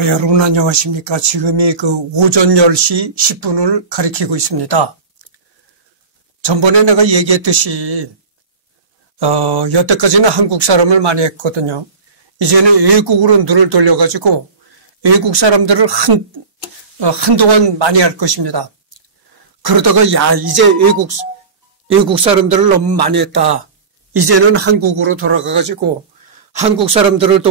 여러분 안녕하십니까. 지금이 오전 10시 10분을 가리키고 있습니다. 전번에 내가 얘기했듯이, 여태까지는 한국 사람을 많이 했거든요. 이제는 외국으로 눈을 돌려가지고 외국 사람들을 한동안 많이 할 것입니다. 그러다가, 이제 외국 사람들을 너무 많이 했다. 이제는 한국으로 돌아가가지고 한국 사람들을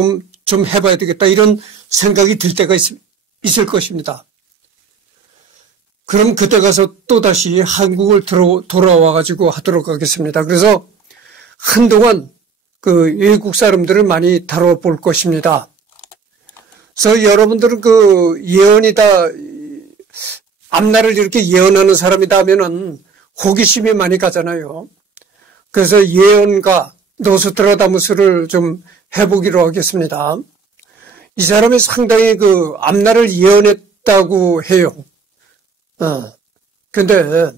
좀 해봐야 되겠다. 이런 생각이 들 때가 있을 것입니다. 그럼 그때 가서 또다시 한국을 돌아와가지고 하도록 하겠습니다. 그래서 한동안 외국 사람들을 많이 다뤄볼 것입니다. 그래서 여러분들은 예언이다, 앞날을 이렇게 예언하는 사람이다 하면은 호기심이 많이 가잖아요. 그래서 예언가 노스트라다무스를 좀 해보기로 하겠습니다. 이 사람이 상당히 앞날을 예언했다고 해요. 근데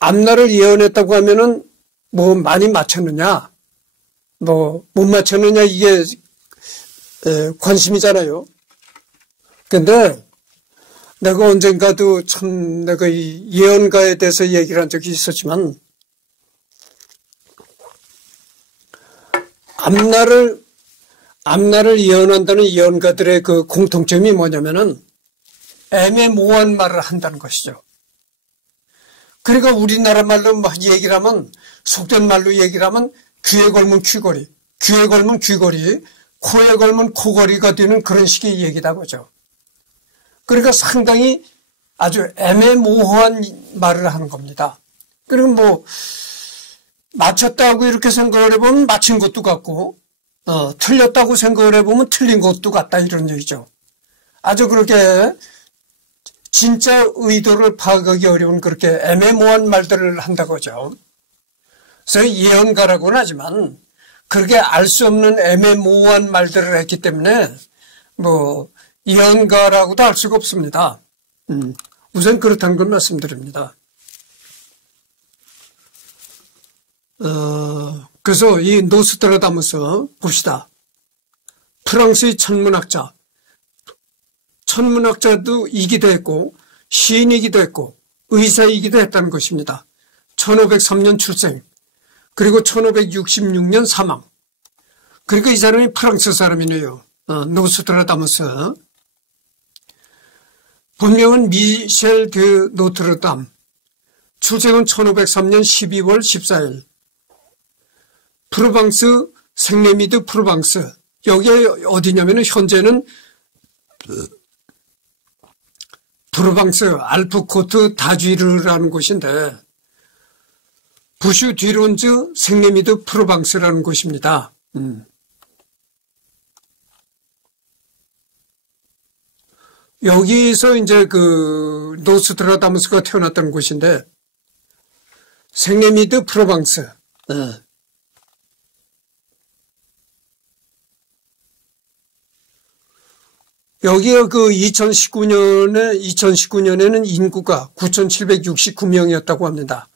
앞날을 예언했다고 하면은 많이 맞췄느냐, 못 맞췄느냐, 이게 관심이잖아요. 근데 내가 언젠가도 내가 이 예언가에 대해서 얘기를 한 적이 있었지만, 앞날을 예언한다는 예언가들의 공통점이 뭐냐면은 애매모호한 말을 한다는 것이죠. 그러니까 우리나라 말로 얘기를 하면, 속된 말로 얘기를 하면 귀에 걸면 귀걸이, 귀에 걸면 귀걸이, 코에 걸면 코걸이가 되는 그런 식의 얘기다 보죠. 그러니까 상당히 아주 애매모호한 말을 하는 겁니다. 그리고 맞췄다고 이렇게 생각을 해보면 맞힌 것도 같고, 틀렸다고 생각을 해보면 틀린 것도 같다, 이런 얘기죠. 아주 그렇게 진짜 의도를 파악하기 어려운 그렇게 애매모호한 말들을 한다고 하죠. 그래서 예언가라고는 하지만 그렇게 알 수 없는 애매모호한 말들을 했기 때문에 예언가라고도 할 수가 없습니다. 우선 그렇다는 걸 말씀드립니다. 그래서 이 노스트라다무스 봅시다. 프랑스의 천문학자도 이기도 했고 시인이기도 했고 의사이기도 했다는 것입니다. 1503년 출생, 그리고 1566년 사망. 그러니까 이 사람이 프랑스 사람이네요. 노스트라다무스. 본명은 미셸 드 노트르담. 출생은 1503년 12월 14일. 프로방스, 생레미드 프로방스. 여기에 어디냐면은 현재는 프로방스 알프코트 다쥐르라는 곳인데, 부슈 뒤론즈 생레미드 프로방스라는 곳입니다. 여기서 이제 노스트라다무스가 태어났다는 곳인데, 생레미드 프로방스. 여기에 2019년에는 인구가 9,769명이었다고 합니다.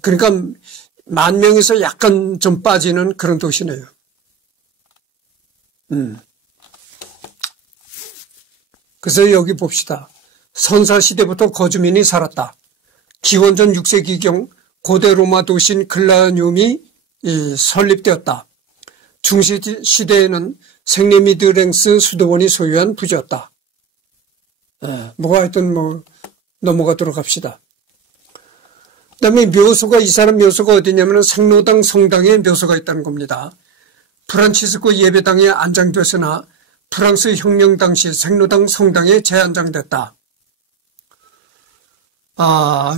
그러니까 10,000명에서 약간 좀 빠지는 그런 도시네요. 그래서 여기 봅시다. 선사시대부터 거주민이 살았다. 기원전 6세기경 고대 로마 도시인 글라늄이 설립되었다. 중시시대에는 생레미드랭스 수도원이 소유한 부지였다. 하여튼 넘어가도록 합시다. 그 다음에 이 사람 묘소가 어디냐면 생로당 성당에 묘소가 있다는 겁니다. 프란치스코 예배당에 안장됐으나 프랑스 혁명 당시 생로당 성당에 재안장됐다.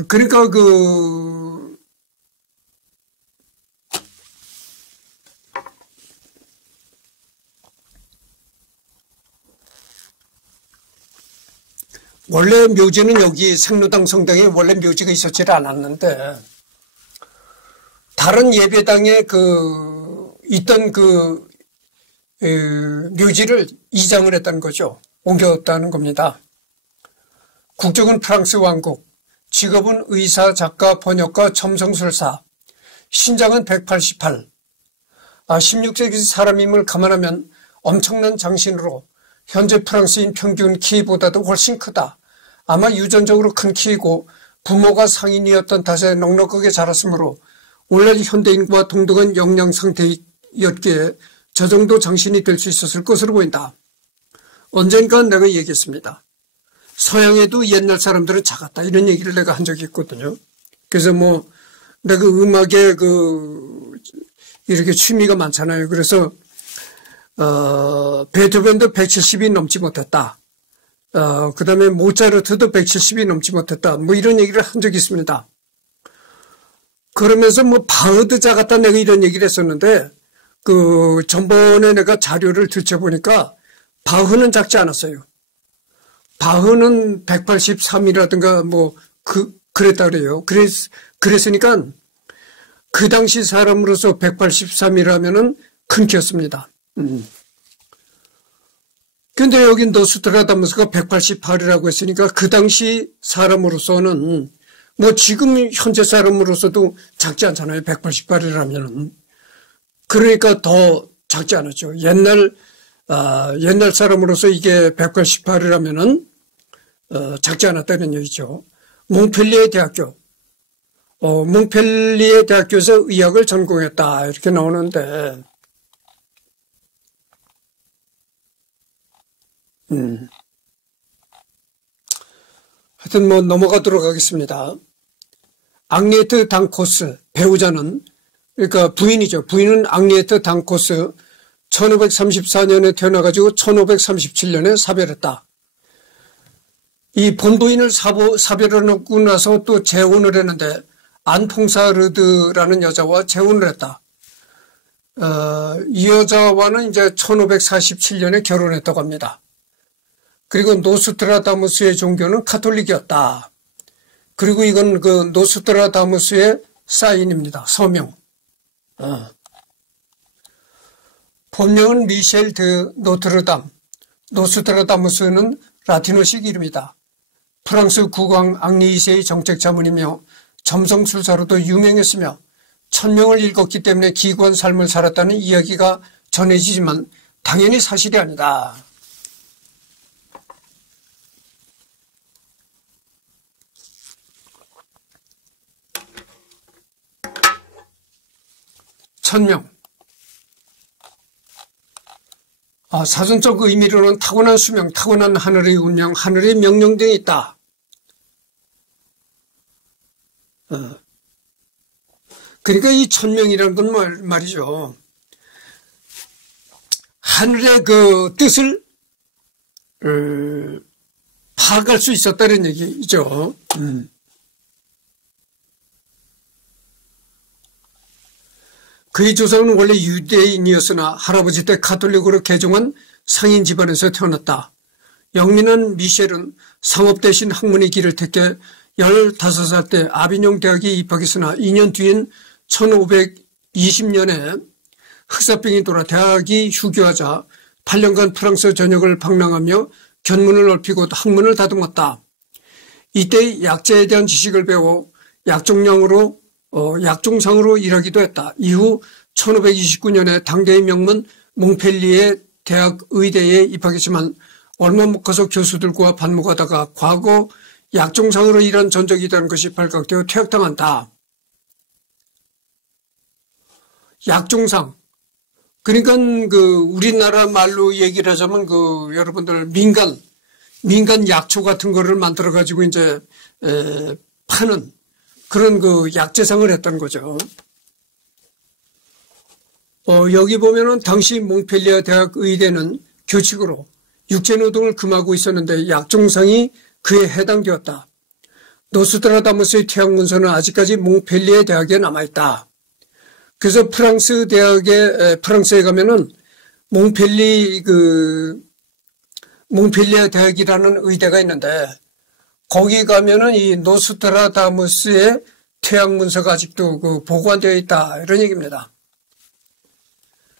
그러니까 원래 묘지는 여기 생로당 성당에 원래 묘지가 있었지 않았는데, 다른 예배당에 있던 묘지를 이장을 했다는 거죠. 옮겼다는 겁니다. 국적은 프랑스 왕국, 직업은 의사, 작가, 번역가, 첨성술사, 신장은 188. 16세기 사람임을 감안하면 엄청난 장신으로 현재 프랑스인 평균 키보다도 훨씬 크다. 아마 유전적으로 큰 키이고 부모가 상인이었던 탓에 넉넉하게 자랐으므로 오늘날 현대인과 동등한 영양 상태였기에 저 정도 장신이 될 수 있었을 것으로 보인다. 언젠가 내가 얘기했습니다. 서양에도 옛날 사람들은 작았다. 이런 얘기를 내가 한 적이 있거든요. 그래서 내가 음악에 이렇게 취미가 많잖아요. 그래서, 베토벤도 170이 넘지 못했다. 그 다음에 모차르트도 170이 넘지 못했다. 이런 얘기를 한 적이 있습니다. 그러면서 바흐도 작았다. 내가 이런 얘기를 했었는데, 전번에 내가 자료를 들춰보니까 바흐는 작지 않았어요. 바흐는 183이라든가 그랬다 그래요. 그랬으니까 그 당시 사람으로서 183이라면은 큰 키였습니다. 근데 여기 노스트라다무스가 188이라고 했으니까 그 당시 사람으로서는 지금 현재 사람으로서도 작지 않잖아요. 188이라면은. 그러니까 더 작지 않았죠. 옛날 사람으로서 이게 188이라면은 작지 않았다는 얘기죠. 몽펠리에 대학교. 몽펠리에 대학교에서 의학을 전공했다. 이렇게 나오는데, 하여튼 넘어가도록 하겠습니다. 앙리에트 당코스, 배우자는, 그러니까 부인이죠. 부인은 앙리에트 당코스, 1534년에 태어나가지고 1537년에 사별했다. 이 본부인을 사별해놓고 나서 또 재혼을 했는데 안퐁사르드라는 여자와 재혼을 했다. 이 여자와는 이제 1547년에 결혼했다고 합니다. 그리고 노스트라다무스의 종교는 카톨릭이었다. 그리고 이건 노스트라다무스의 사인입니다. 서명. 본명은 미셸 드 노트르담. 노스트라다무스는 라틴어식 이름이다. 프랑스 국왕 앙리 2세의 정책 자문이며 점성술사로도 유명했으며 천명을 읽었기 때문에 기구한 삶을 살았다는 이야기가 전해지지만 당연히 사실이 아니다. 천명. 사전적 의미로는 타고난 수명, 타고난 하늘의 운명, 하늘의 명령 등이 있다. 그러니까 이 천명이라는 건 말이죠. 하늘의 그 뜻을 파악할 수 있었다는 얘기죠. 그의 조상은 원래 유대인이었으나 할아버지 때 가톨릭으로 개종한 상인 집안에서 태어났다. 영민한 미셸은 상업 대신 학문의 길을 택해 15살 때 아비뇽 대학에 입학했으나 2년 뒤인 1520년에 흑사병이 돌아 대학이 휴교하자 8년간 프랑스 전역을 방랑하며 견문을 넓히고 학문을 다듬었다. 이때 약재에 대한 지식을 배워 약종상으로 일하기도 했다. 이후 1529년에 당대의 명문 몽펠리에 대학 의대에 입학했지만 얼마 못 가서 교수들과 반목하다가 과거 약종상으로 일한 전적이 있다는 것이 발각되어 퇴학당한다. 약종상. 그러니까 우리나라 말로 얘기를 하자면 여러분들 민간 약초 같은 거를 만들어 가지고 이제 파는 그런 약재상을 했던 거죠. 여기 보면은 당시 몽펠리에 대학 의대는 교칙으로 육체노동을 금하고 있었는데 약종상이 그에 해당되었다. 노스트라다무스의 퇴학 문서는 아직까지 몽펠리에 대학에 남아있다. 그래서 프랑스에 가면은 몽펠리에 대학이라는 의대가 있는데 거기 가면은 이 노스트라다무스의 퇴학 문서가 아직도 보관되어 있다. 이런 얘기입니다.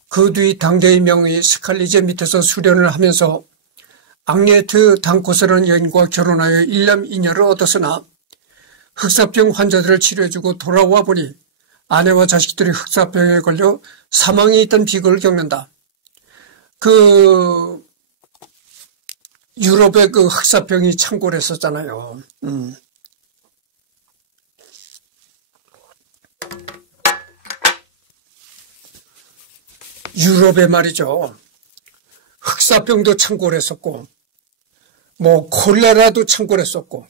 그 뒤 당대의 명의 스칼리제 밑에서 수련을 하면서 앙리에트 당코스라는 여인과 결혼하여 1남 2녀를 얻었으나 흑사병 환자들을 치료해주고 돌아와 보니 아내와 자식들이 흑사병에 걸려 사망에 있던 비극을 겪는다. 그 유럽의 그 흑사병이 창궐 했었잖아요. 유럽에 말이죠. 흑사병도 창궐 했었고, 뭐 콜레라도 창궐 했었고,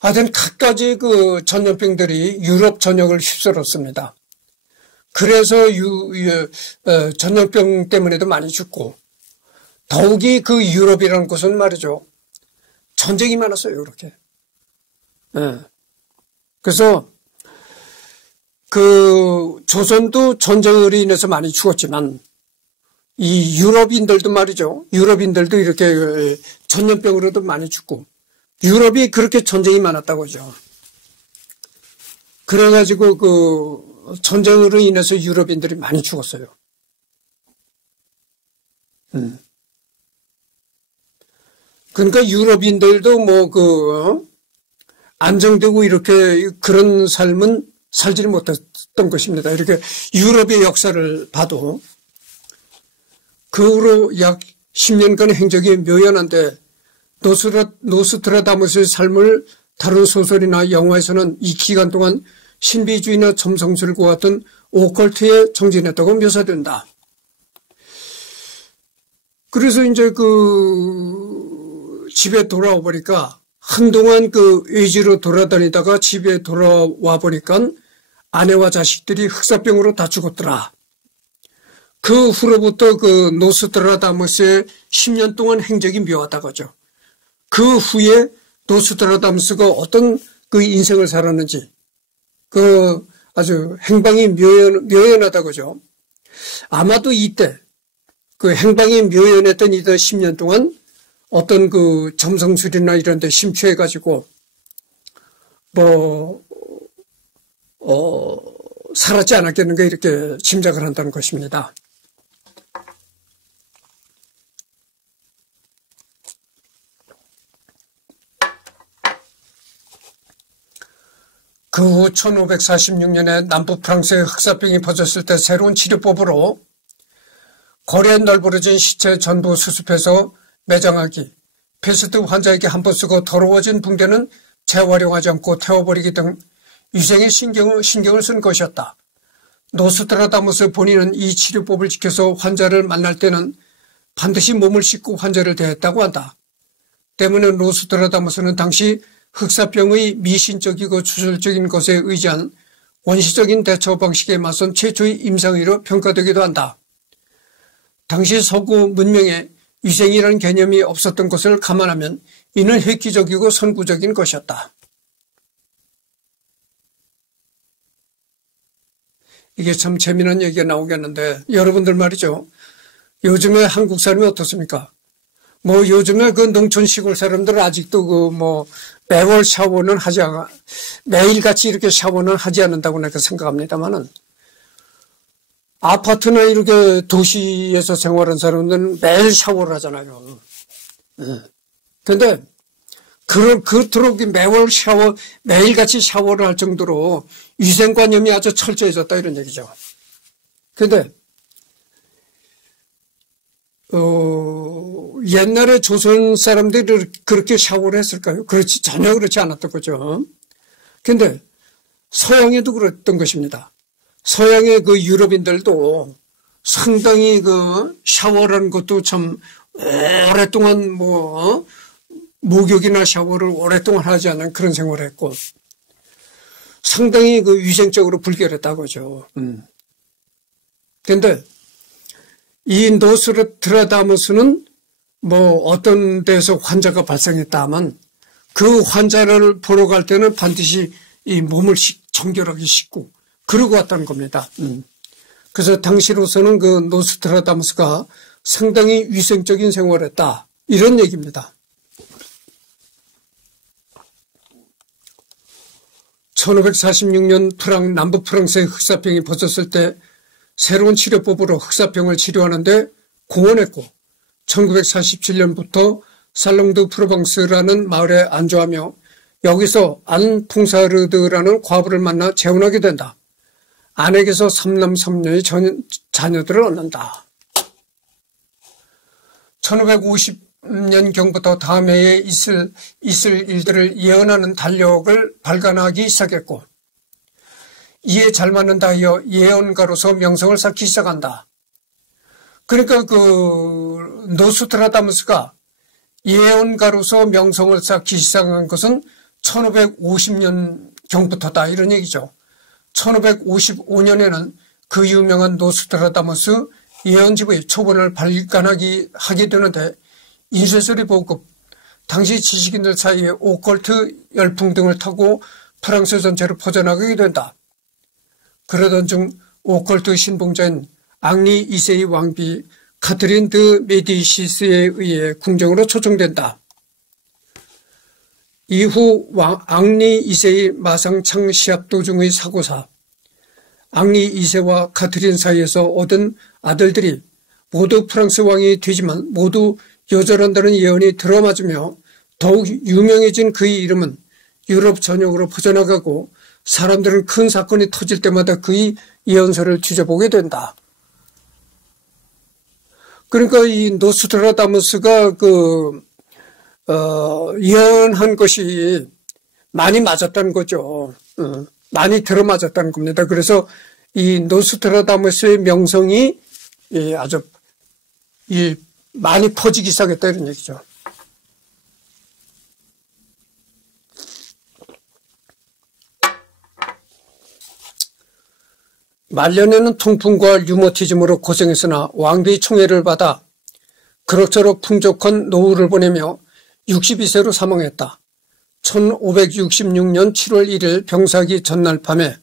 하여튼 갖가지 그 전염병들이 유럽 전역을 휩쓸었습니다. 그래서 전염병 때문에도 많이 죽고, 더욱이 그 유럽이라는 곳은 말이죠. 전쟁이 많았어요, 이렇게. 네. 그래서 그 조선도 전쟁으로 인해서 많이 죽었지만, 이 유럽인들도 말이죠. 유럽인들도 이렇게 전염병으로도 많이 죽고, 유럽이 그렇게 전쟁이 많았다고죠. 그래가지고 그 전쟁으로 인해서 유럽인들이 많이 죽었어요. 그러니까 유럽인들도 뭐 안정되고 이렇게 그런 삶은 살지를 못했던 것입니다. 이렇게 유럽의 역사를 봐도 그 후로 약 10년간의 행적이 묘연한데 노스트라다무스의 삶을 다룬 소설이나 영화에서는 이 기간 동안 신비주의나 점성술과 같은 오컬트에 정진했다고 묘사된다. 그래서 이제 그 집에 돌아와 보니까 한동안 그 외지로 돌아다니다가 집에 돌아와 보니까 아내와 자식들이 흑사병으로 다 죽었더라. 그 후로부터 그 노스트라다무스의 10년 동안 행적이 묘하다고죠. 그 후에 노스트라다무스가 어떤 그 인생을 살았는지 그 아주 행방이 묘연하다고죠. 아마도 이때 그 행방이 묘연했던 이때 10년 동안 어떤 그 점성술이나 이런 데 심취해가지고 살았지 않았겠는가 이렇게 짐작을 한다는 것입니다. 그 후 1546년에 남부 프랑스의 흑사병이 퍼졌을 때 새로운 치료법으로 거리에 널브러진 시체 전부 수습해서 매장하기, 패스트 환자에게 한 번 쓰고 더러워진 붕대는 재활용하지 않고 태워버리기 등 위생에 신경을 쓴 것이었다. 노스트라다무스 본인은 이 치료법을 지켜서 환자를 만날 때는 반드시 몸을 씻고 환자를 대했다고 한다. 때문에 노스트라다무스는 당시 흑사병의 미신적이고 주술적인 것에 의지한 원시적인 대처 방식에 맞선 최초의 임상의로 평가되기도 한다. 당시 서구 문명에 위생이라는 개념이 없었던 것을 감안하면 이는 획기적이고 선구적인 것이었다. 이게 참 재미난 얘기가 나오겠는데 여러분들 말이죠. 요즘에 한국 사람이 어떻습니까? 뭐 요즘에 그 농촌 시골 사람들은 아직도 매월 샤워는 매일같이 이렇게 샤워는 하지 않는다고 내가 생각합니다만은 아파트나 이렇게 도시에서 생활하는 사람들은 매일 샤워를 하잖아요. 근데 그토록 매일같이 샤워를 할 정도로 위생관념이 아주 철저해졌다 이런 얘기죠. 근데 옛날에 조선 사람들이 그렇게 샤워를 했을까요? 전혀 그렇지 않았던 거죠. 근데 서양에도 그랬던 것입니다. 서양의 그 유럽인들도 상당히 그 샤워라는 것도 참 오랫동안 목욕이나 샤워를 오랫동안 하지 않는 그런 생활을 했고 상당히 그 위생적으로 불결했다고 하죠. 근데 이 노스트라다무스는 어떤 데서 환자가 발생했다면 그 환자를 보러 갈 때는 반드시 이 몸을 정결하게 씻고 그러고 왔다는 겁니다. 그래서 당시로서는 그 노스트라다무스가 상당히 위생적인 생활을 했다. 이런 얘기입니다. 1546년 남부 프랑스의 흑사병이 퍼졌을 때 새로운 치료법으로 흑사병을 치료하는데 공헌했고 1947년부터 살롱드 프로방스라는 마을에 안주하며 여기서 안 퐁사르드라는 과부를 만나 재혼하게 된다. 아내에게서 3남 3녀의 자녀들을 얻는다. 1550년경부터 다음 해에 있을 일들을 예언하는 달력을 발간하기 시작했고, 이에 잘 맞는다 하여 예언가로서 명성을 쌓기 시작한다. 그러니까 노스트라다무스가 예언가로서 명성을 쌓기 시작한 것은 1550년경부터다 이런 얘기죠. 1555년에는 그 유명한 노스트라다무스 예언집의 초본을 하게 되는데, 인쇄소리 보급, 당시 지식인들 사이에 오컬트 열풍 등을 타고 프랑스 전체로 퍼져나가게 된다. 그러던 중 오컬트 신봉자인 앙리 2세의 왕비 카트린 드 메디시스에 의해 궁정으로 초청된다. 이후 앙리 2세의 마상창 시합 도중의 사고사, 앙리 2세와 카트린 사이에서 얻은 아들들이 모두 프랑스 왕이 되지만 모두 여절한다는 예언이 들어맞으며 더욱 유명해진 그의 이름은 유럽 전역으로 퍼져나가고, 사람들은 큰 사건이 터질 때마다 그의 예언서를 뒤져보게 된다. 그러니까 이 노스트라다무스가 예언한 것이 많이 맞았다는 거죠. 많이 들어맞았다는 겁니다. 그래서 이 노스트라다무스의 명성이 아주 많이 퍼지기 시작했다 이런 얘기죠. 말년에는 통풍과 류머티즘으로 고생했으나 왕비의 총애를 받아 그럭저럭 풍족한 노후를 보내며 62세로 사망했다. 1566년 7월 1일 병사기 전날 밤에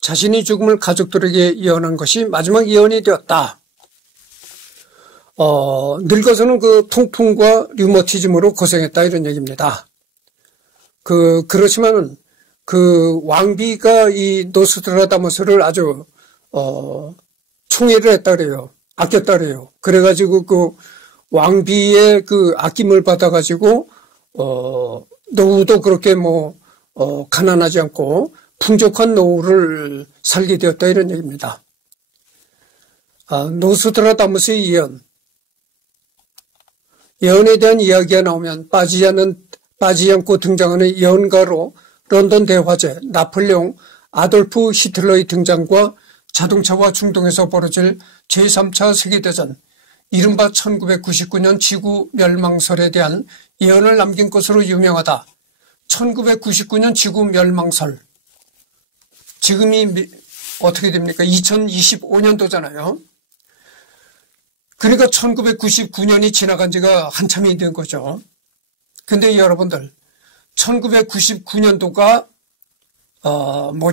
자신이 죽음을 가족들에게 예언한 것이 마지막 예언이 되었다. 늙어서는 통풍과 류머티즘으로 고생했다 이런 얘기입니다. 그렇지만은 왕비가 이 노스트라다무스를 아주 총애를 했다 그래요. 아꼈다 그래요. 그래가지고 왕비의 아낌을 받아가지고 노후도 그렇게 가난하지 않고 풍족한 노후를 살게 되었다 이런 얘기입니다. 노스트라다무스의 예언에 대한 이야기가 나오면 빠지지 않고 등장하는 예언가로 런던 대화재, 나폴레옹, 아돌프 히틀러의 등장과 자동차와 중동에서 벌어질 제3차 세계대전, 이른바 1999년 지구 멸망설에 대한 예언을 남긴 것으로 유명하다. 1999년 지구 멸망설. 지금이 어떻게 됩니까? 2025년도잖아요. 그러니까 1999년이 지나간 지가 한참이 된 거죠. 근데 여러분들, 1999년도가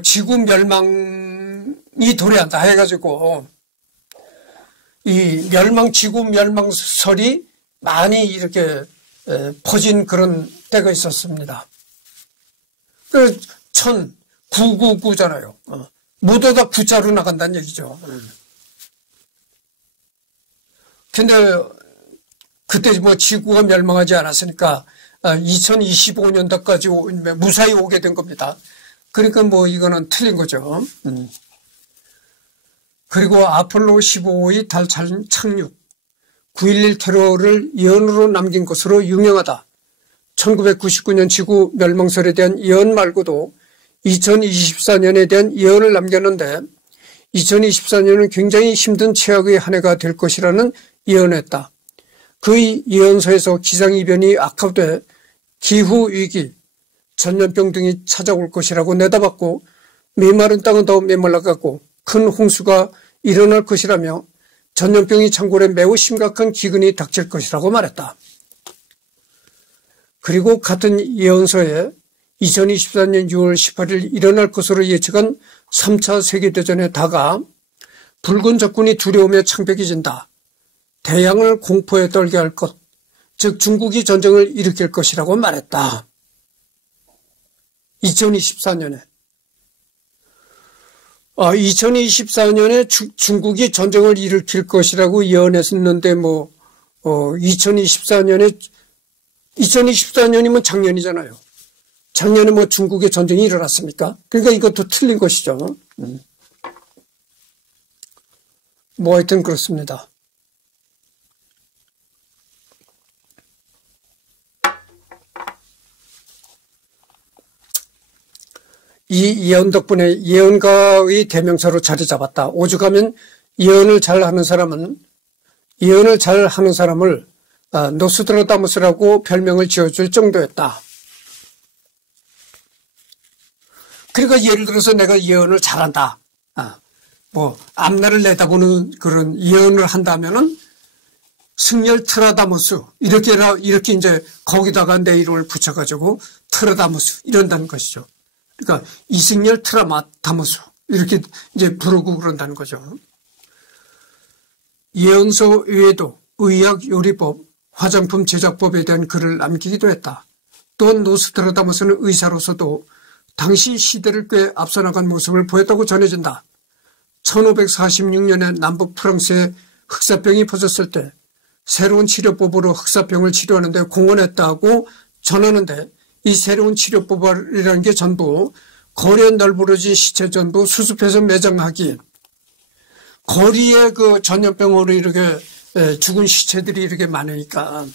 지구 멸망이 도래한다 해가지고 이 지구 멸망설이 많이 이렇게 퍼진 그런 때가 있었습니다. 그 1999잖아요. 모두 다 구자로 나간다는 얘기죠. 근데 그때 지구가 멸망하지 않았으니까 2025년도까지 무사히 오게 된 겁니다. 그러니까 이거는 틀린 거죠. 그리고 아폴로 15호의 달 착륙, 9.11 테러를 예언으로 남긴 것으로 유명하다. 1999년 지구 멸망설에 대한 예언 말고도 2024년에 대한 예언을 남겼는데, 2024년은 굉장히 힘든 최악의 한 해가 될 것이라는 예언했다. 그의 예언서에서 기상이변이 악화돼 기후위기, 전염병 등이 찾아올 것이라고 내다봤고, 메마른 땅은 더 메말라가고 큰 홍수가 일어날 것이라며 전염병이 창궐해 매우 심각한 기근이 닥칠 것이라고 말했다. 그리고 같은 예언서에 2024년 6월 18일 일어날 것으로 예측한 3차 세계대전에 다가 붉은 적군이 두려움에 창백해진다. 대양을 공포에 떨게 할 것, 즉 중국이 전쟁을 일으킬 것이라고 말했다. 2024년에. 2024년에 중국이 전쟁을 일으킬 것이라고 예언했었는데 2024년이면 작년이잖아요. 작년에 중국에 전쟁이 일어났습니까? 그러니까 이것도 틀린 것이죠. 하여튼 그렇습니다. 이 예언 덕분에 예언가의 대명사로 자리 잡았다. 오죽하면 예언을 잘 하는 사람을 노스트라다무스라고 별명을 지어줄 정도였다. 그러니까 예를 들어서 내가 예언을 잘한다. 앞날을 내다보는 그런 예언을 한다면은 승열 트라다무스 이렇게 이제 거기다가 내 이름을 붙여가지고 트라다무스 이런다는 것이죠. 그러니까 이승열 트라다무스 이렇게 이제 부르고 그런다는 거죠. 예언서 외에도 의학 요리법, 화장품 제작법에 대한 글을 남기기도 했다. 또한 노스트라다무스는 의사로서도 당시 시대를 꽤 앞서 나간 모습을 보였다고 전해진다. 1546년에 남북 프랑스에 흑사병이 퍼졌을 때 새로운 치료법으로 흑사병을 치료하는데 공헌했다고 전하는데 이 새로운 치료법이라는 게 전부 거리에 널브러진 시체 전부 수습해서 매장하기, 거리에 그 전염병으로 이렇게 죽은 시체들이 이렇게 많으니까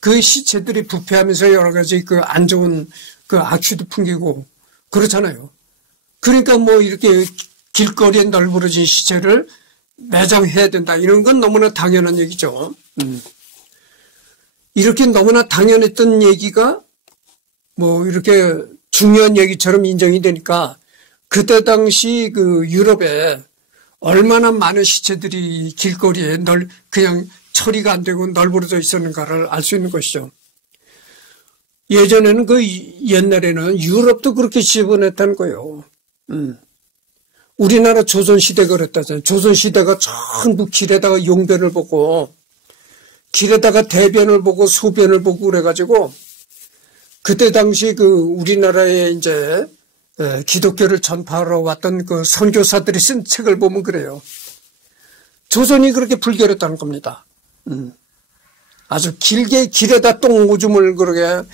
그 시체들이 부패하면서 여러 가지 그 안 좋은 그 악취도 풍기고 그렇잖아요. 그러니까 뭐 이렇게 길거리에 널브러진 시체를 매장해야 된다. 이런 건 너무나 당연한 얘기죠. 이렇게 너무나 당연했던 얘기가 뭐 이렇게 중요한 얘기처럼 인정이 되니까 그때 당시 그 유럽에 얼마나 많은 시체들이 길거리에 그냥 처리가 안 되고 널브러져 있었는가를 알 수 있는 것이죠. 예전에는 옛날에는 유럽도 그렇게 지저분했다는 거예요. 우리나라 조선시대가 그랬다잖아요. 조선시대가 전부 길에다가 용변을 보고 길에다가 대변을 보고 소변을 보고 그래가지고 그때 당시 그 우리나라에 이제 기독교를 전파하러 왔던 그 선교사들이 쓴 책을 보면 그래요. 조선이 그렇게 불결했다는 겁니다. 아주 길게 길에다 똥오줌을 그렇게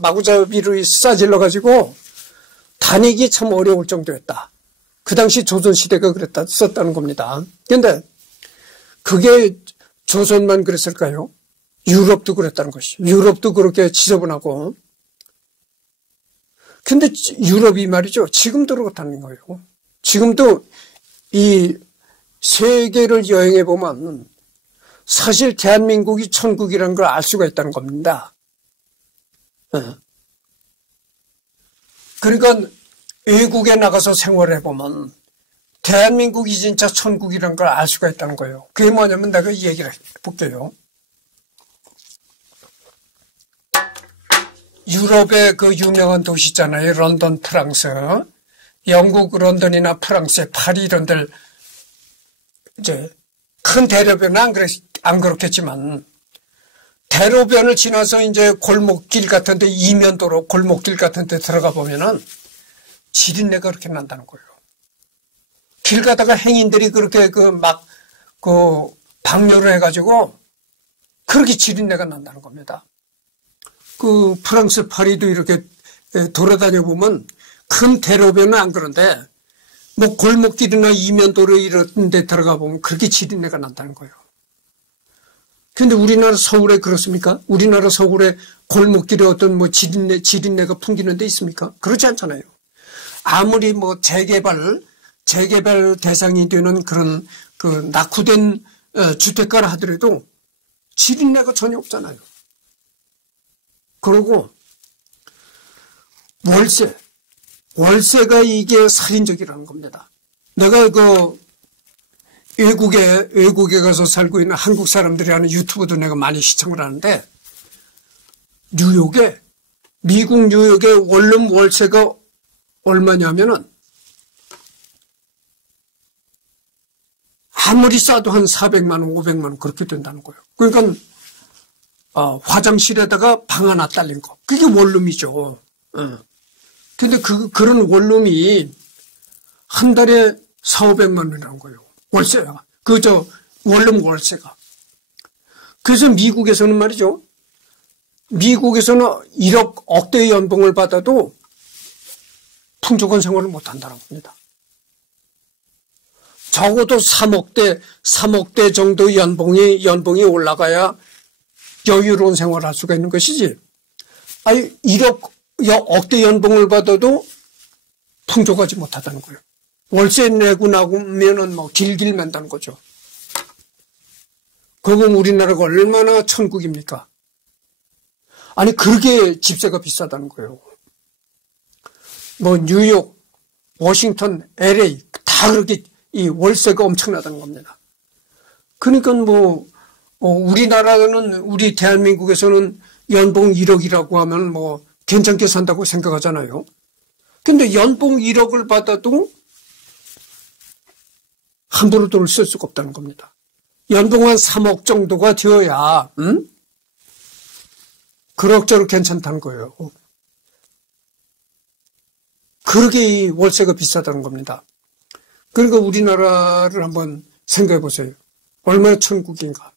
마구잡이로 싸질러가지고 다니기 참 어려울 정도였다. 그 당시 조선시대가 썼다는 겁니다. 그런데 그게 조선만 그랬을까요? 유럽도 그랬다는 것이죠. 유럽도 그렇게 지저분하고. 근데 유럽이 말이죠. 지금도 그렇다는 거예요. 지금도 이 세계를 여행해 보면 사실 대한민국이 천국이라는 걸 알 수가 있다는 겁니다. 그러니까 외국에 나가서 생활해 보면 대한민국이 진짜 천국이라는 걸 알 수가 있다는 거예요. 그게 뭐냐면 내가 이 얘기를 해볼게요. 유럽의 그 유명한 도시 있잖아요. 런던, 프랑스. 영국 런던이나 프랑스, 파리 이런 데 이제 큰 대로변은 안 그렇겠지만 대로변을 지나서 이제 골목길 같은 데 이면도로 골목길 같은 데 들어가 보면은 지린내가 그렇게 난다는 거예요. 길 가다가 행인들이 그렇게 방뇨를 해가지고 그렇게 지린내가 난다는 겁니다. 그 프랑스 파리도 이렇게 돌아다녀 보면 큰 대로변은 안 그런데 뭐 골목길이나 이면도로 이런 데 들어가 보면 그렇게 지린내가 난다는 거예요. 근데 우리나라 서울에 그렇습니까? 우리나라 서울에 골목길에 어떤 뭐 지린내가 풍기는 데 있습니까? 그렇지 않잖아요. 아무리 뭐 재개발 대상이 되는 그런 그 낙후된 주택가라 하더라도 지린내가 전혀 없잖아요. 그리고 월세가 이게 살인적이라는 겁니다. 내가 외국에 가서 살고 있는 한국 사람들이 하는 유튜브도 내가 많이 시청을 하는데 미국 뉴욕의 원룸 월세가 얼마냐면은 아무리 싸도 한 400만 원, 500만 원 그렇게 된다는 거예요. 그러니까 화장실에다가 방 하나 딸린 거. 그게 원룸이죠. 근데 그런 원룸이 한 달에 400~500만 원이라는 거예요. 월세가. 원룸 월세가. 그래서 미국에서는 말이죠. 미국에서는 1억 억대의 연봉을 받아도 풍족한 생활을 못 한다는 겁니다. 적어도 3억대 정도 연봉이 올라가야 여유로운 생활을 할 수가 있는 것이지. 1억 억대 연봉을 받아도 풍족하지 못하다는 거예요. 월세 내고 나면은 뭐 길길 맨다는 거죠. 그건 우리나라가 얼마나 천국입니까? 아니, 그렇게 집세가 비싸다는 거예요. 뭐, 뉴욕, 워싱턴, LA, 다 그렇게 이 월세가 엄청나다는 겁니다. 그러니까 뭐, 우리나라는, 우리 대한민국에서는 연봉 1억이라고 하면 뭐, 괜찮게 산다고 생각하잖아요. 근데 연봉 1억을 받아도 함부로 돈을 쓸 수가 없다는 겁니다. 연봉 한 3억 정도가 되어야, 그럭저럭 괜찮다는 거예요. 그렇게 이 월세가 비싸다는 겁니다. 그러니까 우리나라를 한번 생각해 보세요. 얼마나 천국인가.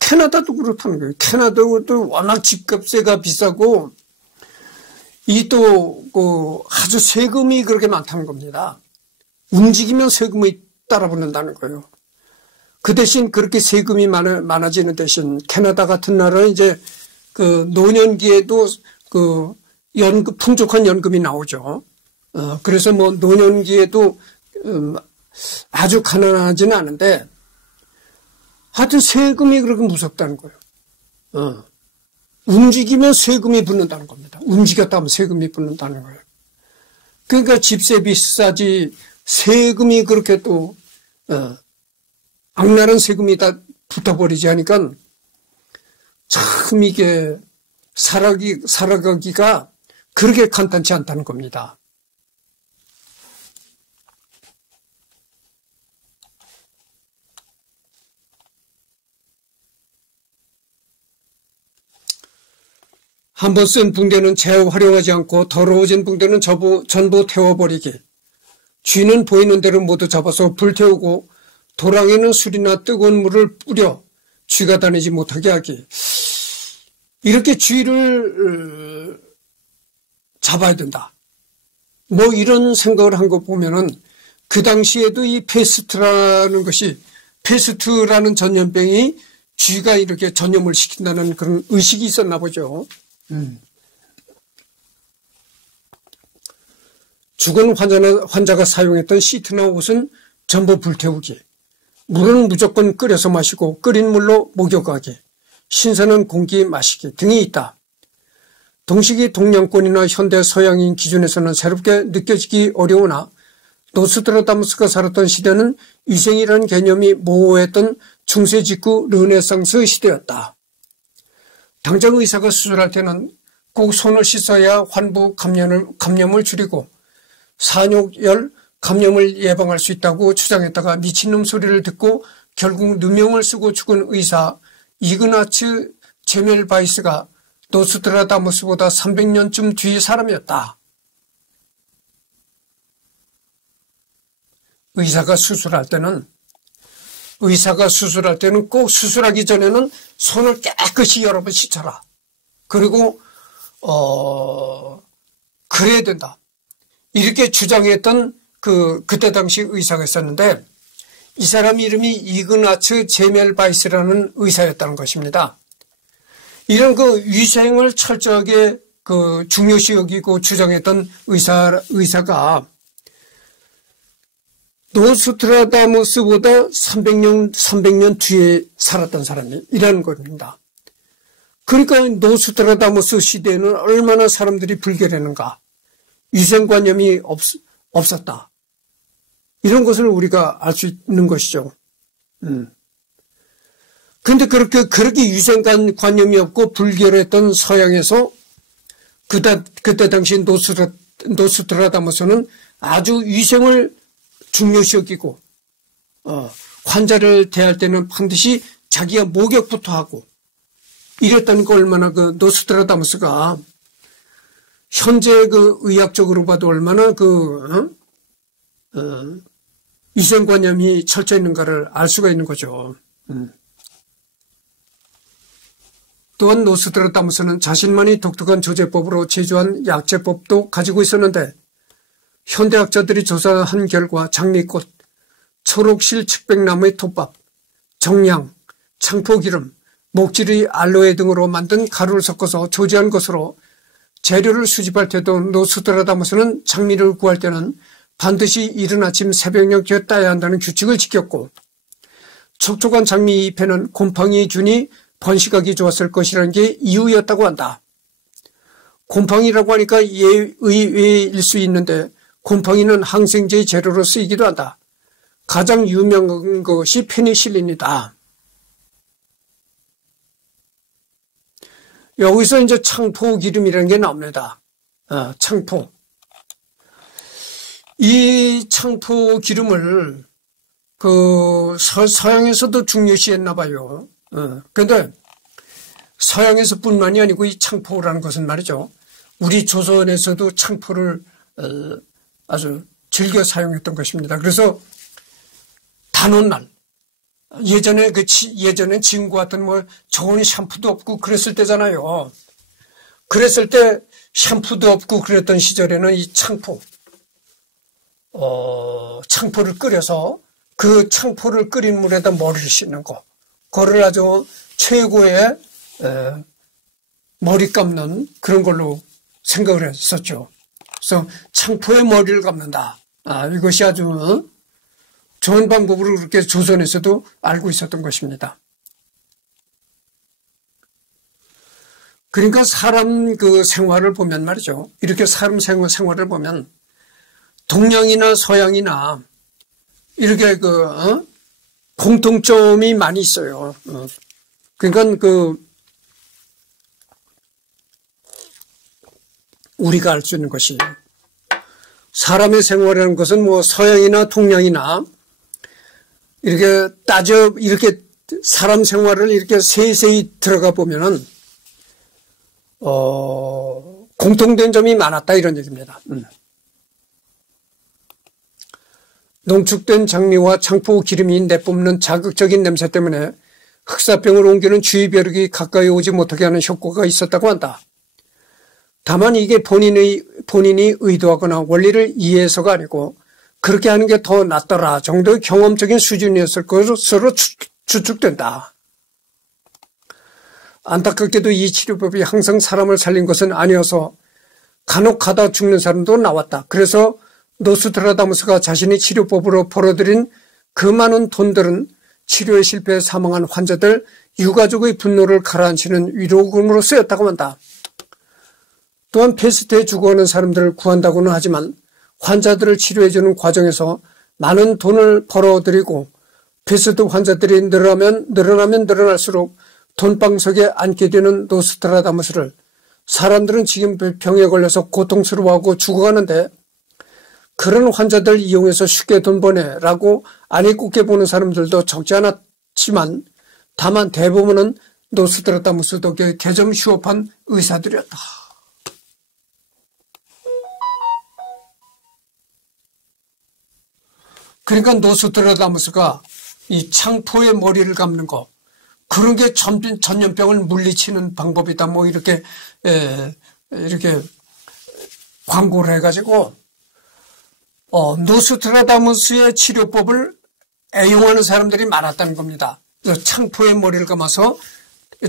캐나다도 그렇다는 거예요. 캐나다도 워낙 집값세가 비싸고, 아주 세금이 그렇게 많다는 겁니다. 움직이면 세금이 따라붙는다는 거예요. 그 대신 그렇게 세금이 많아지는 대신 캐나다 같은 나라는 이제 그 노년기에도 그 풍족한 연금이 나오죠. 그래서 뭐 노년기에도 아주 가난하지는 않은데 하여튼 세금이 그렇게 무섭다는 거예요. 움직이면 세금이 붙는다는 겁니다. 움직였다 하면 세금이 붙는다는 거예요. 그러니까 집세 비싸지 세금이 그렇게 또 악랄한 세금이 다 붙어버리지 하니까 참 이게 살아가기가 그렇게 간단치 않다는 겁니다. 한번 쓴 붕대는 재활용하지 않고 더러워진 붕대는 전부 태워버리기. 쥐는 보이는 대로 모두 잡아서 불태우고 도랑에는 술이나 뜨거운 물을 뿌려 쥐가 다니지 못하게 하기. 이렇게 쥐를 잡아야 된다. 뭐 이런 생각을 한 거 보면은 그 당시에도 이 페스트라는 전염병이 쥐가 이렇게 전염을 시킨다는 그런 의식이 있었나 보죠. 죽은 환자가 사용했던 시트나 옷은 전부 불태우기. 물은 무조건 끓여서 마시고 끓인 물로 목욕하기. 신선한 공기 마시기 등이 있다. 동식이 동양권이나 현대 서양인 기준에서는 새롭게 느껴지기 어려우나 노스트라다무스가 살았던 시대는 위생이라는 개념이 모호했던 중세 직후 르네상스 시대였다. 당장 의사가 수술할 때는 꼭 손을 씻어야 환부 감염을 줄이고 산욕열 감염을 예방할 수 있다고 주장했다가 미친놈 소리를 듣고 결국 누명을 쓰고 죽은 의사 이그나츠 제멜바이스가 노스트라다무스보다 300년쯤 뒤의 사람이었다. 의사가 수술할 때는 꼭 수술하기 전에는 손을 깨끗이 여러 번 씻어라. 그리고 그래야 된다. 이렇게 주장했던 그때 당시 의사가 있었는데 이 사람 이름이 이그나츠 제멜바이스라는 의사였다는 것입니다. 이런 위생을 철저하게 중요시 여기고 주장했던 의사가 노스트라다무스보다 300년 뒤에 살았던 사람이라는 겁니다. 그러니까 노스트라다무스 시대에는 얼마나 사람들이 불결했는가. 위생관념이 없었다. 이런 것을 우리가 알 수 있는 것이죠. 근데 그렇게 위생관념이 없고 불결했던 서양에서 그때 당시 노스트라다무스는 아주 위생을 중요시 여기고, 환자를 대할 때는 반드시 자기가 목욕부터 하고, 이랬다는 거 얼마나 노스트라다무스가 현재 의학적으로 봐도 얼마나 위생관념이 철저히 있는가를 알 수가 있는 거죠. 또한 노스트라다무스는 자신만이 독특한 조제법으로 제조한 약제법도 가지고 있었는데 현대학자들이 조사한 결과 장미꽃, 초록실 측백나무의 톱밥, 정량, 창포기름, 목질의 알로에 등으로 만든 가루를 섞어서 조제한 것으로 재료를 수집할 때도 노스트라다무스는 장미를 구할 때는 반드시 이른 아침 새벽녘에 따야 한다는 규칙을 지켰고, 촉촉한 장미 잎에는 곰팡이균이 번식하기 좋았을 것이라는 게 이유였다고 한다. 곰팡이라고 하니까 의외일 수 있는데 곰팡이는 항생제의 재료로 쓰이기도 한다. 가장 유명한 것이 페니실린이다. 여기서 이제 창포 기름이라는 게 나옵니다. 창포. 이 창포 기름을 서양에서도 중요시했나 봐요. 그런데 서양에서뿐만이 아니고 이 창포라는 것은 말이죠. 우리 조선에서도 창포를 아주 즐겨 사용했던 것입니다. 그래서 단오날, 예전엔 지금과 같은 좋은 샴푸도 없고 그랬을 때잖아요. 그랬을 때 샴푸도 없고 그랬던 시절에는 이 창포를 끓여서 그 창포를 끓인 물에다 머리를 씻는 거. 그거를 아주 최고의 머리 감는 그런 걸로 생각을 했었죠. 그래서 창포에 머리를 감는다. 이것이 아주 좋은 방법으로 그렇게 조선에서도 알고 있었던 것입니다. 그러니까 사람 생활을 보면 말이죠. 이렇게 사람 생활을 보면 동양이나 서양이나 이렇게 공통점이 많이 있어요. 그러니까 우리가 알 수 있는 것이 사람의 생활이라는 것은 서양이나 동양이나 이렇게 사람 생활을 이렇게 세세히 들어가 보면은 공통된 점이 많았다 이런 얘기입니다. 농축된 장미와 창포 기름이 내뿜는 자극적인 냄새 때문에 흑사병을 옮기는 주의 벼룩이 가까이 오지 못하게 하는 효과가 있었다고 한다. 다만 이게 본인이 의도하거나 원리를 이해해서가 아니고 그렇게 하는 게 더 낫더라 정도의 경험적인 수준이었을 것으로 추측된다. 안타깝게도 이 치료법이 항상 사람을 살린 것은 아니어서 간혹 가다 죽는 사람도 나왔다. 그래서 노스트라다무스가 자신이 치료법으로 벌어들인 그 많은 돈들은 치료에 실패해 사망한 환자들 유가족의 분노를 가라앉히는 위로금으로 쓰였다고 한다. 또한 페스트에 죽어가는 사람들을 구한다고는 하지만 환자들을 치료해주는 과정에서 많은 돈을 벌어들이고 페스트 환자들이 늘어나면 늘어날수록 돈방석에 앉게 되는 노스트라다무스를 사람들은 지금 병에 걸려서 고통스러워하고 죽어가는데 그런 환자들 이용해서 쉽게 돈 버네라고 안이 꽂게 보는 사람들도 적지 않았지만 다만 대부분은 노스트라다무스 덕에 개점 휴업한 의사들이었다. 그러니까 노스트라다무스가 이 창포에 머리를 감는 거 그런 게 전염병을 물리치는 방법이다. 이렇게 광고를 해가지고 노스트라다무스의 치료법을 애용하는 사람들이 많았다는 겁니다. 그래서 창포에 머리를 감아서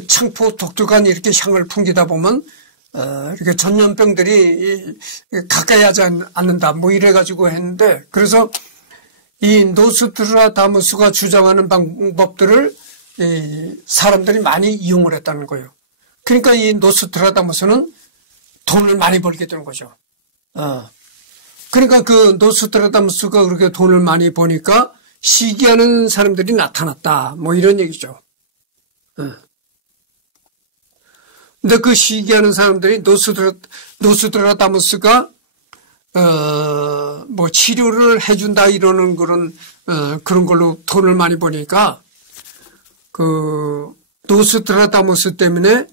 창포 독특한 이렇게 향을 풍기다 보면 이렇게 전염병들이 가까이 하지 않는다. 이래가지고 했는데 그래서 이 노스트라다무스가 주장하는 방법들을 사람들이 많이 이용을 했다는 거예요. 그러니까 이 노스트라다무스는 돈을 많이 벌게 되는 거죠. 그러니까 그 노스트라다무스가 그렇게 돈을 많이 버니까 시기하는 사람들이 나타났다. 이런 얘기죠. 근데 그 시기하는 사람들이 노스트라다무스가 치료를 해준다 이러는 그런 걸로 돈을 많이 버니까 그 노스트라다무스 때문에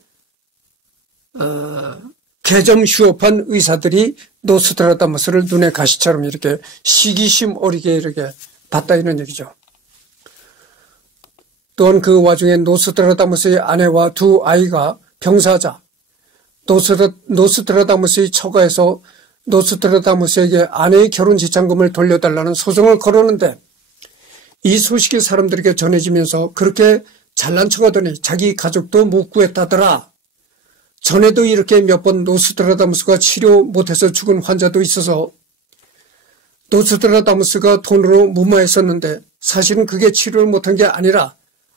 개점 휴업한 의사들이 노스트라다무스를 눈에 가시처럼 이렇게 시기심 어리게 이렇게 봤다 이런 얘기죠. 또한 그 와중에 노스트라다무스의 아내와 두 아이가 병사자 노스트라다무스의 처가에서 노스트라다무스에게 아내의 결혼 지참금을 돌려달라는 소송을 걸었는데 이 소식이 사람들에게 전해지면서 그렇게 잘난 척하더니 자기 가족도 못 구했다더라. 전에도 이렇게 몇 번 노스트라다무스가 치료 못해서 죽은 환자도 있어서 노스트라다무스가 돈으로 무마했었는데 사실은 그게 치료를 못한 게 아니라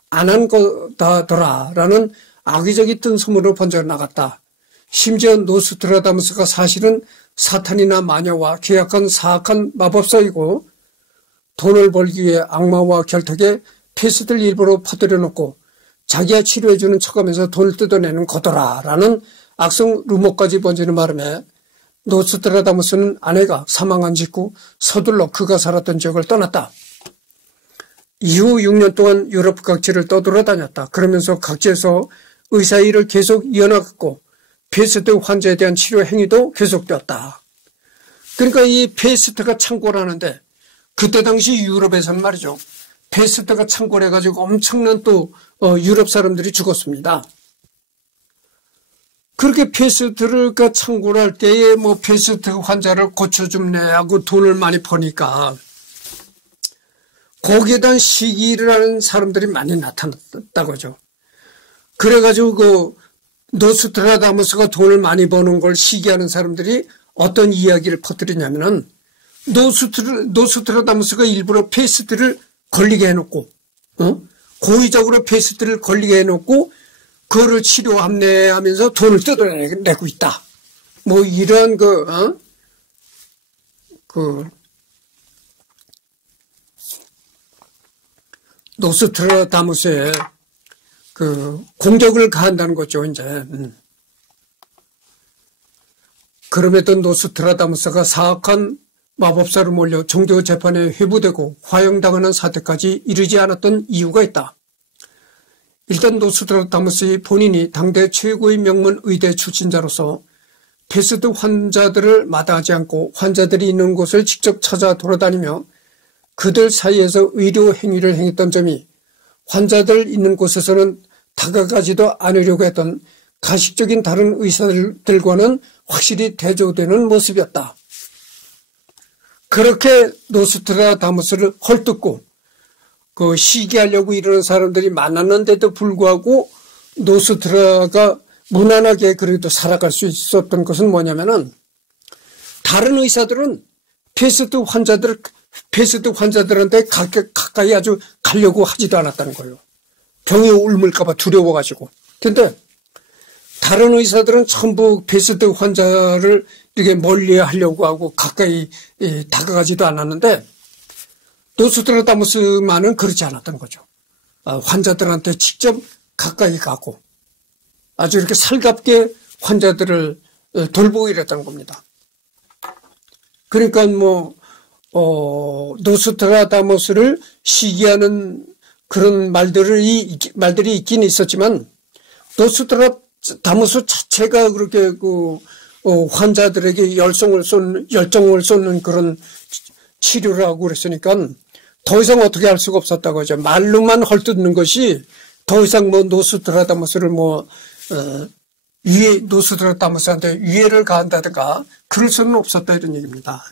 안 한 거다더라라는 악의적인 소문으로 번져 나갔다. 심지어 노스트라다무스가 사실은 사탄이나 마녀와 계약한 사악한 마법사이고 돈을 벌기 위해 악마와 결탁에 패스트를 일부러 퍼뜨려 놓고 자기가 치료해주는 척하면서 돈을 뜯어내는 거더라라는 악성 루머까지 번지는 바람에 노스트라다무스는 아내가 사망한 직후 서둘러 그가 살았던 지역을 떠났다. 이후 6년 동안 유럽 각지를 떠돌아다녔다. 그러면서 각지에서 의사 일을 계속 이어나갔고 패스트 환자에 대한 치료 행위도 계속되었다. 그러니까 이 패스트가 창궐하는데 그때 당시 유럽에서는 말이죠. 패스트가 창궐해가지고 엄청난 또 유럽 사람들이 죽었습니다. 그렇게 패스트가 창궐할 때에 뭐 패스트 환자를 고쳐줍네 하고 돈을 많이 버니까 거기에 대한 시기를 하는 사람들이 많이 나타났다고 하죠. 그래가지고 그 노스트라다무스가 돈을 많이 버는 걸 시기하는 사람들이 어떤 이야기를 퍼뜨리냐면은 노스트라다무스가 일부러 패스트를 걸리게 해놓고 고의적으로 패스트를 걸리게 해놓고 그거를 치료함내 하면서 돈을 뜯어내고 있다. 뭐 이런 노스트라다무스의 공격을 가한다는 거죠, 이제. 그럼에도 노스트라다무스가 사악한 마법사로 몰려 종교 재판에 회부되고 화형당하는 사태까지 이르지 않았던 이유가 있다. 일단 노스트라다무스의 본인이 당대 최고의 명문 의대 출신자로서 패스트 환자들을 마다하지 않고 환자들이 있는 곳을 직접 찾아 돌아다니며 그들 사이에서 의료 행위를 행했던 점이 환자들 있는 곳에서는 다가가지도 않으려고 했던 가식적인 다른 의사들과는 확실히 대조되는 모습이었다. 그렇게 노스트라다무스를 헐뜯고 시기하려고 이러는 사람들이 많았는데도 불구하고 노스트라가 무난하게 그래도 살아갈 수 있었던 것은 뭐냐면은 다른 의사들은 패스트 환자들한테 가까이 아주 가려고 하지도 않았다는 거예요. 병이 옮을까봐 두려워가지고. 근데 다른 의사들은 전부 패스트 환자를 이렇게 멀리 하려고 하고 가까이 다가가지도 않았는데 노스트라다무스만은 그렇지 않았던 거죠. 환자들한테 직접 가까이 가고 아주 이렇게 살갑게 환자들을 돌보고 이랬다는 겁니다. 그러니까 노스트라다무스를 시기하는 그런 말들이 있긴 있었지만 노스트라다무스 자체가 그렇게 환자들에게 열정을 쏟는 그런 치료를 하고 그랬으니까 더 이상 어떻게 할 수가 없었다고 하죠. 말로만 헐뜯는 것이 더 이상 노스트라다무스를 노스트라다무스한테 위해를 가한다든가 그럴 수는 없었다 이런 얘기입니다.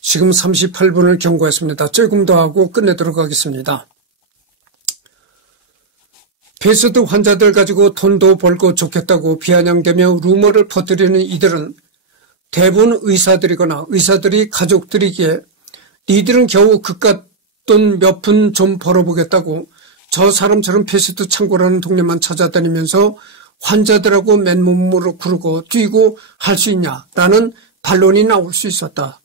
지금 38분을 경고했습니다. 조금 더 하고 끝내도록 하겠습니다. 패스트 환자들 가지고 돈도 벌고 좋겠다고 비아냥대며 루머를 퍼뜨리는 이들은 대부분 의사들이거나 의사들이 가족들이기에 니들은 겨우 그깟 돈 몇 푼 좀 벌어보겠다고 저 사람처럼 패스트 창고라는 동네만 찾아다니면서 환자들하고 맨몸으로 구르고 뛰고 할 수 있냐라는 반론이 나올 수 있었다.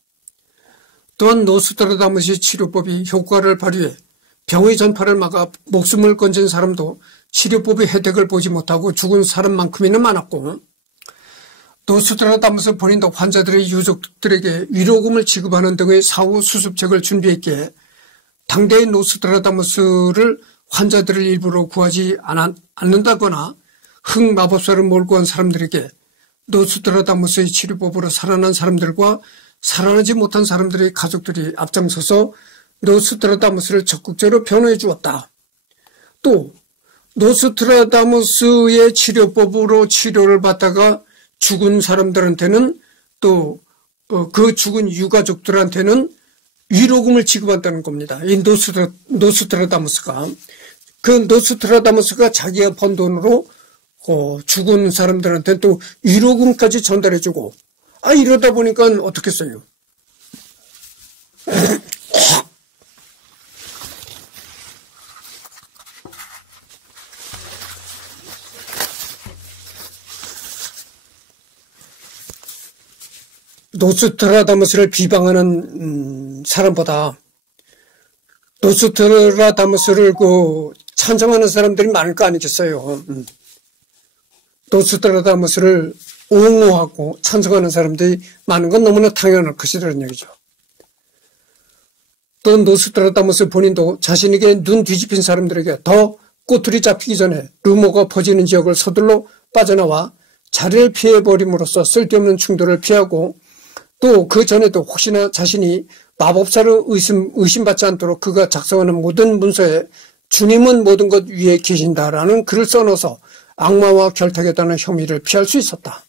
또한 노스트라다무스 치료법이 효과를 발휘해 병의 전파를 막아 목숨을 건진 사람도 치료법의 혜택을 보지 못하고 죽은 사람만큼이나 많았고 노스트라다무스 본인도 환자들의 유족들에게 위로금을 지급하는 등의 사후 수습책을 준비했기에 당대의 노스트라다무스를 환자들을 일부러 구하지 않는다거나 흑마법사를 몰고 간 사람들에게 노스트라다무스의 치료법으로 살아난 사람들과 살아나지 못한 사람들의 가족들이 앞장서서 노스트라다무스를 적극적으로 변호해 주었다. 또 노스트라다무스의 치료법으로 치료를 받다가 죽은 사람들한테는 또 그 죽은 유가족들한테는 위로금을 지급한다는 겁니다. 이 노스트라다무스가. 그 노스트라다무스가 자기가 번 돈으로 죽은 사람들한테 또 위로금까지 전달해주고, 이러다 보니까 어떻겠어요? 노스트라다무스를 비방하는 사람보다 노스트라다무스를 찬성하는 사람들이 많을 거 아니겠어요. 노스트라다무스를 옹호하고 찬성하는 사람들이 많은 건 너무나 당연할 것이라는 얘기죠. 또 노스트라다무스 본인도 자신에게 눈 뒤집힌 사람들에게 더 꼬투리 잡히기 전에 루머가 퍼지는 지역을 서둘러 빠져나와 자리를 피해버림으로써 쓸데없는 충돌을 피하고, 또 그 전에도 혹시나 자신이 마법사를 의심받지 않도록 그가 작성하는 모든 문서에 주님은 모든 것 위에 계신다라는 글을 써넣어서 악마와 결탁했다는 혐의를 피할 수 있었다.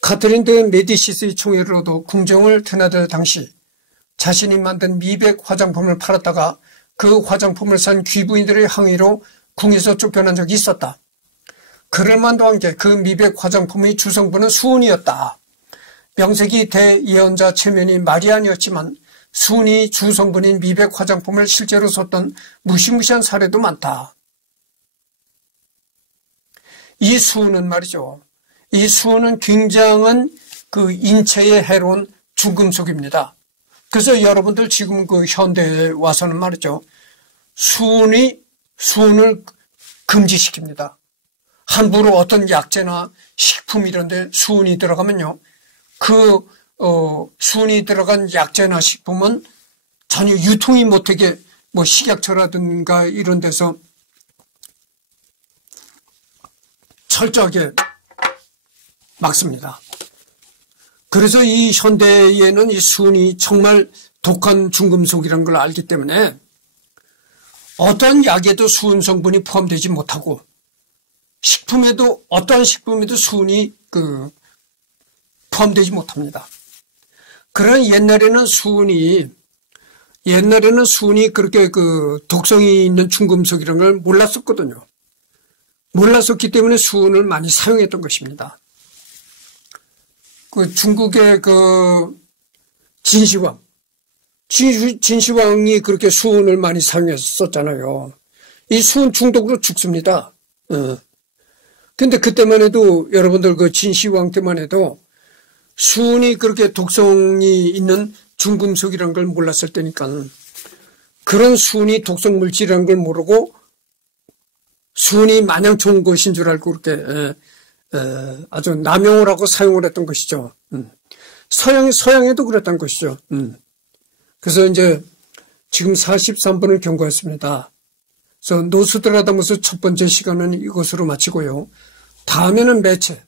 카트린 드 메디시스의 총애로도 궁정을 드나들 당시 자신이 만든 미백 화장품을 팔았다가 그 화장품을 산 귀부인들의 항의로 궁에서 쫓겨난 적이 있었다. 그럴 만도 한 게 그 미백 화장품의 주성분은 수은이었다. 명색이 대예언자 체면이 마리안이었지만 수은이 주성분인 미백 화장품을 실제로 썼던 무시무시한 사례도 많다. 이 수은은 말이죠. 이 수은은 굉장한 그 인체에 해로운 중금속입니다. 그래서 여러분들 지금 그 현대에 와서는 말이죠. 수은을 금지시킵니다. 함부로 어떤 약재나 식품 이런 데 수은이 들어가면요. 수은이 들어간 약재나 식품은 전혀 유통이 못하게 식약처라든가 이런 데서 철저하게 막습니다. 그래서 이 현대에는 이 수은이 정말 독한 중금속이라는 걸 알기 때문에 어떤 약에도 수은 성분이 포함되지 못하고 식품에도 어떠한 식품에도 수은이 포함되지 못합니다. 그러나 옛날에는 수은이 그렇게 독성이 있는 중금속이라는 걸 몰랐었거든요. 몰랐었기 때문에 수은을 많이 사용했던 것입니다. 중국의 진시황이 그렇게 수은을 많이 사용했었잖아요. 이 수은 중독으로 죽습니다. 근데 그때만 해도 여러분들 진시황 때만 해도 수은이 그렇게 독성이 있는 중금속이라는 걸 몰랐을 때니까 그런 수은이 독성 물질이라는 걸 모르고 수은이 마냥 좋은 것인 줄 알고 그렇게 아주 남용을 하고 사용을 했던 것이죠. 서양에도 그랬던 것이죠. 그래서 이제 지금 43분을 경고했습니다. 그래서 노스트라다무스 첫 번째 시간은 이것으로 마치고요. 다음에는 매체,